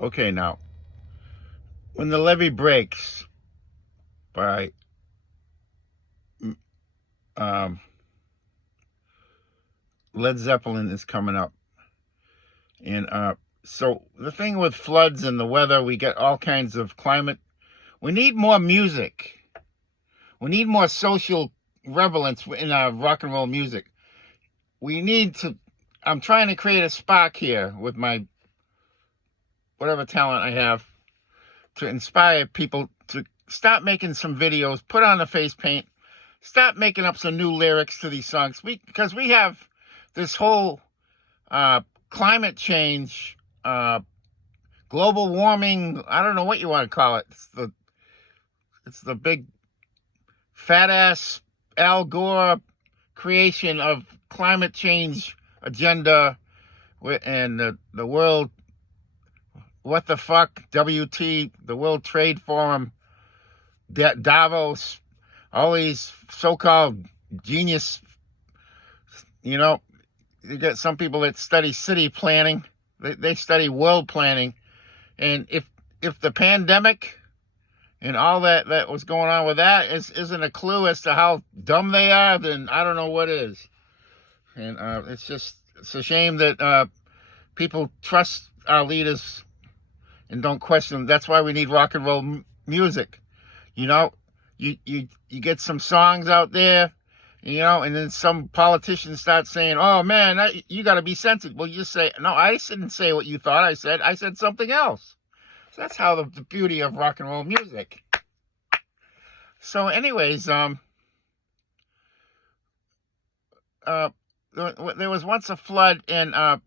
Okay, now, when the levee breaks by um, Led Zeppelin is coming up. And so the thing with floods and the weather, we get all kinds of climate. We need more music. We need more social relevance in our rock and roll music. We need to, I'm trying to create a spark here with my whatever talent I have to inspire people to stop making some videos, put on the face paint, stop making up some new lyrics to these songs. Because we have this whole climate change, global warming, I don't know what you want to call it. It's the big fat ass Al Gore creation of climate change agenda and the world, what the fuck, WT, the World Trade Forum, Davos, all these so-called genius, you get some people that study city planning, they study world planning, and if the pandemic and all that was going on with that isn't a clue as to how dumb they are, then I don't know what is. And it's a shame that people trust our leaders and don't question them. That's why we need rock and roll music. You get some songs out there, and then some politicians start saying, oh man, you got to be sensitive. Well, you just say, no, I didn't say what you thought I said. I said something else. So that's how the beauty of rock and roll music. So anyways, there was once a flood, and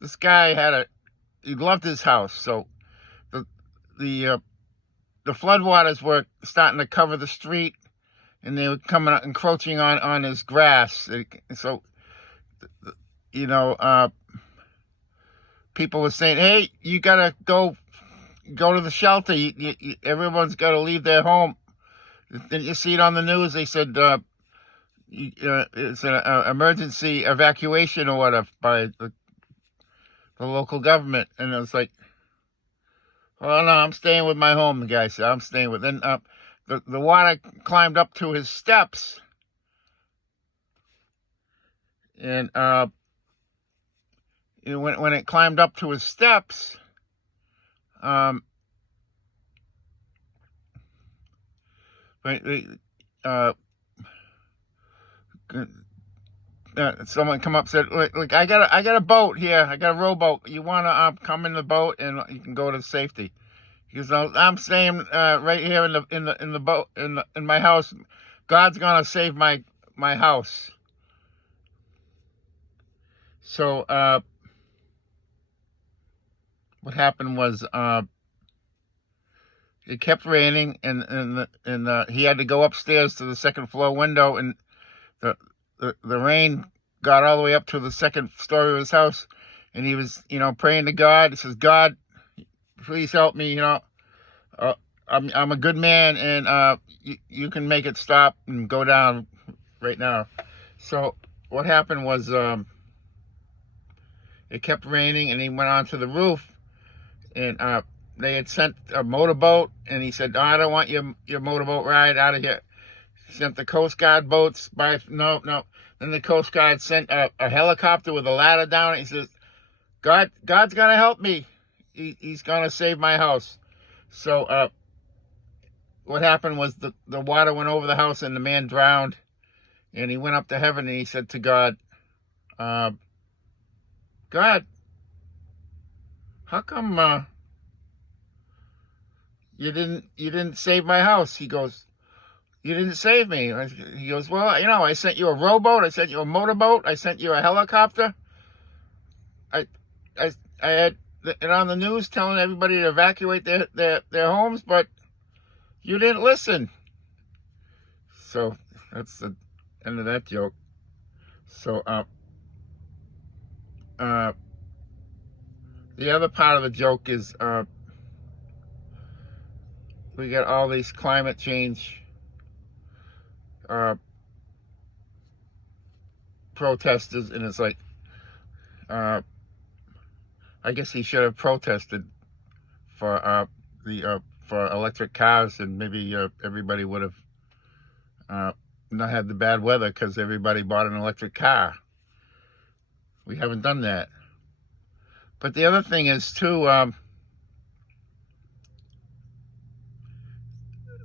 this guy he loved his house. So the floodwaters were starting to cover the street, and they were coming out, encroaching on his grass. So, people were saying, hey, you got to go to the shelter. Everyone's got to leave their home. Didn't you see it on the news? They said it's an emergency evacuation order by the local government. And it was like, well, no, I'm staying with my home, the guy said. I'm staying with. Then the water climbed up to his steps. And when it climbed up to his steps, someone come up and said, look, I got a boat here. I got a rowboat. You want to come in the boat and you can go to safety. He goes, no, I'm staying right here in the boat in my house. God's gonna save my house. So what happened was it kept raining, and he had to go upstairs to the second floor window, and the rain got all the way up to the second story of his house, and he was praying to God. He says, God, please help me. I'm a good man, and you can make it stop and go down right now. So what happened was it kept raining, and he went onto the roof, and they had sent a motorboat, and he said, oh, I don't want your motorboat ride out of here. He sent the Coast Guard boats by, no. Then the Coast Guard sent a helicopter with a ladder down it. He says, God's going to help me. He's going to save my house. So what happened was the water went over the house, and the man drowned, and he went up to heaven, and he said to God, God, how come you didn't save my house? He goes, you didn't save me. He goes, well, I sent you a rowboat, I sent you a motorboat, I sent you a helicopter. I had it on the news telling everybody to evacuate their homes, but you didn't listen. So that's the end of that joke. So the other part of the joke is we got all these climate change protesters, and it's like I guess he should have protested for electric cars, and maybe everybody would have not had the bad weather because everybody bought an electric car. We haven't done that. But the other thing is too,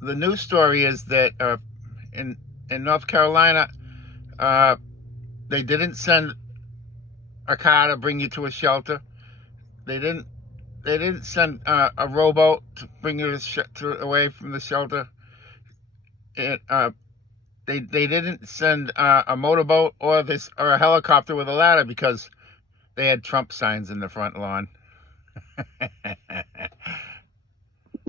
the news story is that in North Carolina, they didn't send a car to bring you to a shelter. They didn't send a rowboat to bring you away from the shelter. They didn't send a motorboat or a helicopter with a ladder because they had Trump signs in the front lawn.